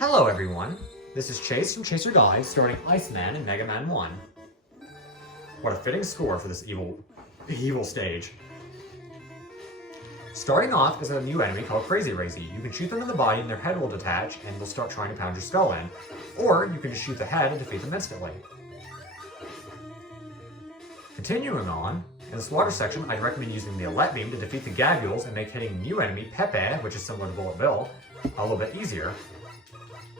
Hello everyone, this is Chase from Chaser Guide, starting Iceman in Mega Man 1. What a fitting score for this evil stage. Starting off is a new enemy called Crazy Razy. You can shoot them in the body and their head will detach and they'll start trying to pound your skull in. Or you can just shoot the head and defeat them instantly. Continuing on, in this water section, I'd recommend using the Elec Beam to defeat the Gagules and make hitting new enemy, Pepe, which is similar to Bullet Bill, a little bit easier.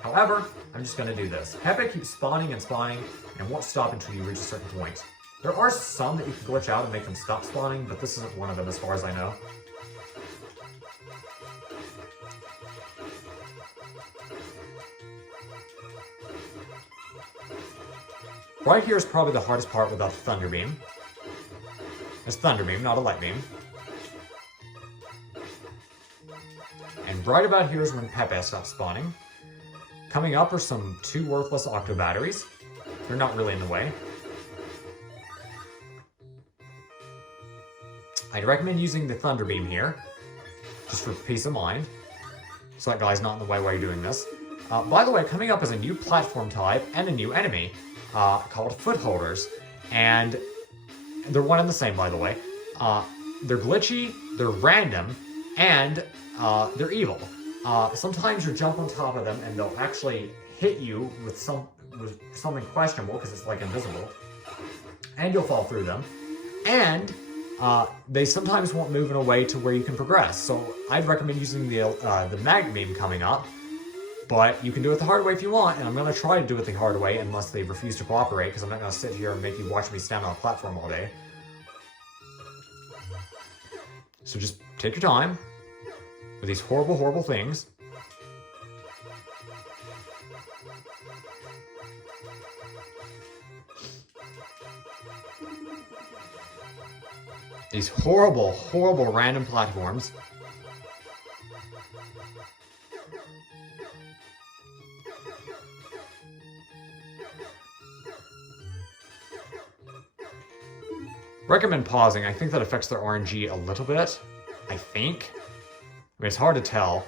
However, I'm just going to do this. Pepe keeps spawning and won't stop until you reach a certain point. There are some that you can glitch out and make them stop spawning, but this isn't one of them as far as I know. Right here is probably the hardest part without the Thunder Beam. It's Thunder Beam, not a Light Beam. And right about here is when Pepe stops spawning. Coming up are some 2 worthless Octo Batteries. They're not really in the way. I'd recommend using the Thunder Beam here, just for peace of mind, so that guy's not in the way while you're doing this. By the way, coming up is a new platform type and a new enemy called Foot Holders, and they're one and the same, by the way. They're glitchy, they're random, and they're evil. Sometimes you jump on top of them and they'll actually hit you with something questionable because it's like invisible, and you'll fall through them. And they sometimes won't move in a way to where you can progress. So I'd recommend using the Magnet Beam coming up, but you can do it the hard way if you want, and I'm going to try to do it the hard way unless they refuse to cooperate, because I'm not going to sit here and make you watch me stand on a platform all day. So just take your time with these horrible, horrible things. These horrible, horrible random platforms. Recommend pausing. I think that affects their RNG a little bit. I think. I mean, it's hard to tell.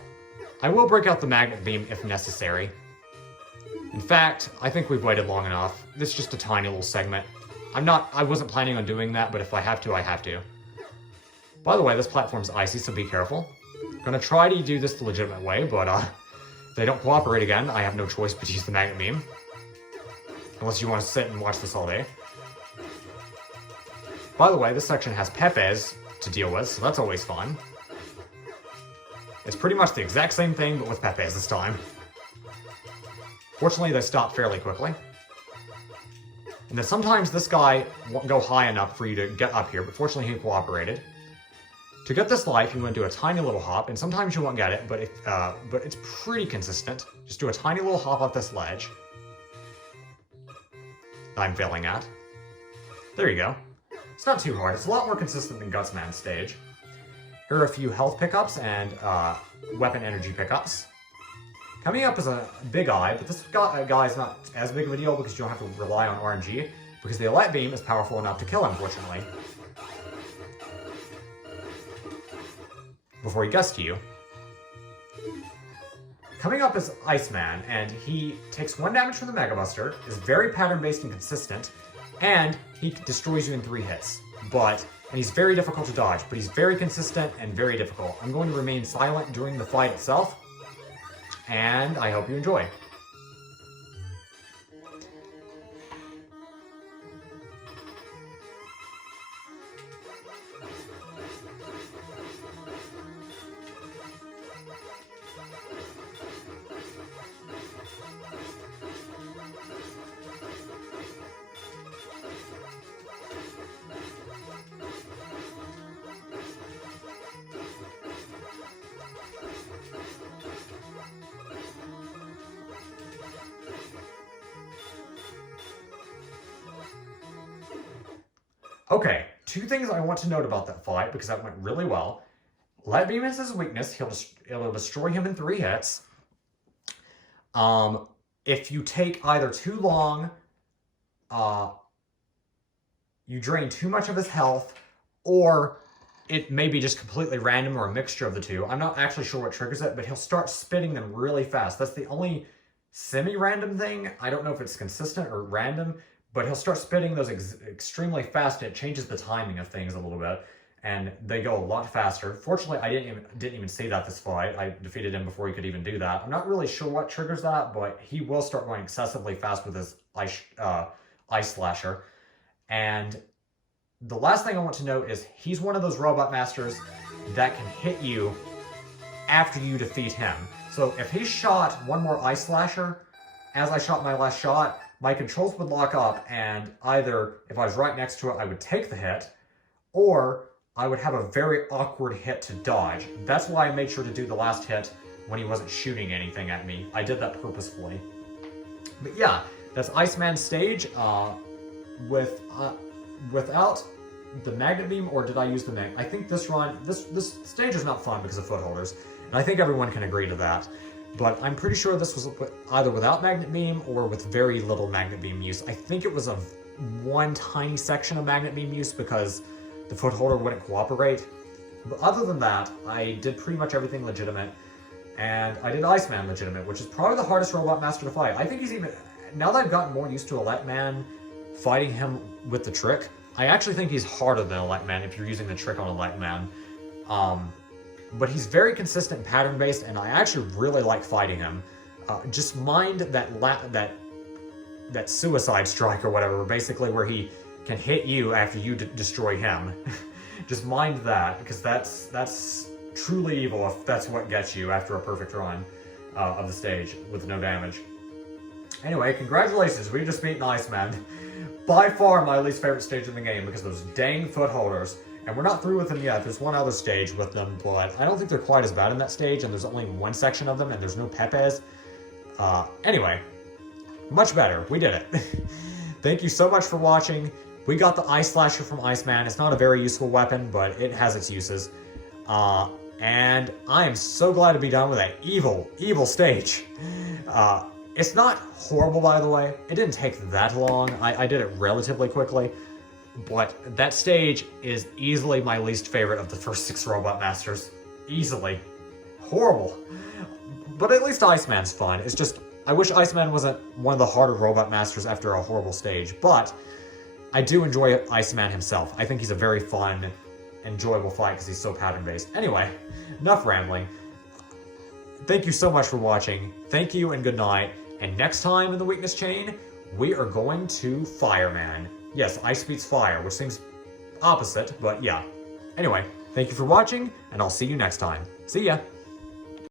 I will break out the Magnet Beam if necessary. In fact, I think we've waited long enough. This is just a tiny little segment. I wasn't planning on doing that, but if I have to, I have to. By the way, this platform's icy, so be careful. I'm gonna try to do this the legitimate way, but if they don't cooperate again, I have no choice but to use the Magnet Beam. Unless you want to sit and watch this all day. By the way, this section has Pepes to deal with, so that's always fun. It's pretty much the exact same thing, but with Pepes this time. Fortunately, they stop fairly quickly. And then sometimes this guy won't go high enough for you to get up here, but fortunately he cooperated. To get this life, you want to do a tiny little hop, and sometimes you won't get it, but it's pretty consistent. Just do a tiny little hop off this ledge. I'm failing at. There you go. It's not too hard. It's a lot more consistent than Gutsman's stage. Here are a few health pickups and weapon energy pickups. Coming up is a Big Eye, but this guy is not as big of a deal because you don't have to rely on RNG, because the Elec Beam is powerful enough to kill him, fortunately, before he gets to you. Coming up is Iceman, and he takes 1 damage from the Mega Buster, is very pattern-based and consistent, and he destroys you in 3 hits. And he's very difficult to dodge, but he's very consistent and very difficult. I'm going to remain silent during the fight itself, and I hope you enjoy. Okay, 2 things I want to note about that fight, because that went really well. Light Beam is his weakness. It'll destroy him in 3 hits. If you take either too long, you drain too much of his health, or it may be just completely random or a mixture of the two. I'm not actually sure what triggers it, but he'll start spitting them really fast. That's the only semi-random thing. I don't know if it's consistent or random, but he'll start spitting those extremely fast, and it changes the timing of things a little bit, and they go a lot faster. Fortunately, I didn't even see that this fight. I defeated him before he could even do that. I'm not really sure what triggers that, but he will start going excessively fast with his ice slasher. And the last thing I want to note is he's one of those robot masters that can hit you after you defeat him. So if he shot one more ice slasher as I shot my last shot, my controls would lock up, and either if I was right next to it, I would take the hit, or I would have a very awkward hit to dodge. That's why I made sure to do the last hit when he wasn't shooting anything at me. I did that purposefully. But yeah, that's Iceman's stage without the magnet beam, or did I use the magnet? I think this stage is not fun because of foot holders, and I think everyone can agree to that. But I'm pretty sure this was either without magnet beam or with very little magnet beam use. I think it was one tiny section of magnet beam use because the foot holder wouldn't cooperate. But other than that, I did pretty much everything legitimate, and I did Iceman legitimate, which is probably the hardest robot master to fight. I think he's even, now that I've gotten more used to Elec Man fighting him with the trick, I actually think he's harder than Elec Man if you're using the trick on Elec Man. But he's very consistent and pattern-based, and I actually really like fighting him. Just mind that suicide strike or whatever, basically where he can hit you after you destroy him. Just mind that, because that's truly evil if that's what gets you after a perfect run of the stage with no damage. Anyway, congratulations, we just beat Iceman. By far my least favorite stage in the game because of those dang foot holders. And we're not through with them yet. There's one other stage with them, but I don't think they're quite as bad in that stage, and there's only one section of them, and there's no Pepes. Anyway, much better. We did it. Thank you so much for watching. We got the Ice Slasher from Iceman. It's not a very useful weapon, but it has its uses. And I am so glad to be done with that evil stage. It's not horrible, by the way. It didn't take that long. I did it relatively quickly. But that stage is easily my least favorite of the first 6 Robot Masters. Easily. Horrible. But at least Iceman's fun. It's just, I wish Iceman wasn't one of the harder Robot Masters after a horrible stage. But I do enjoy Iceman himself. I think he's a very fun, enjoyable fight because he's so pattern-based. Anyway, enough rambling. Thank you so much for watching. Thank you and good night. And next time in the Weakness Chain, we are going to Fireman. Yes, ice beats fire, which seems opposite, but yeah. Anyway, thank you for watching, and I'll see you next time. See ya!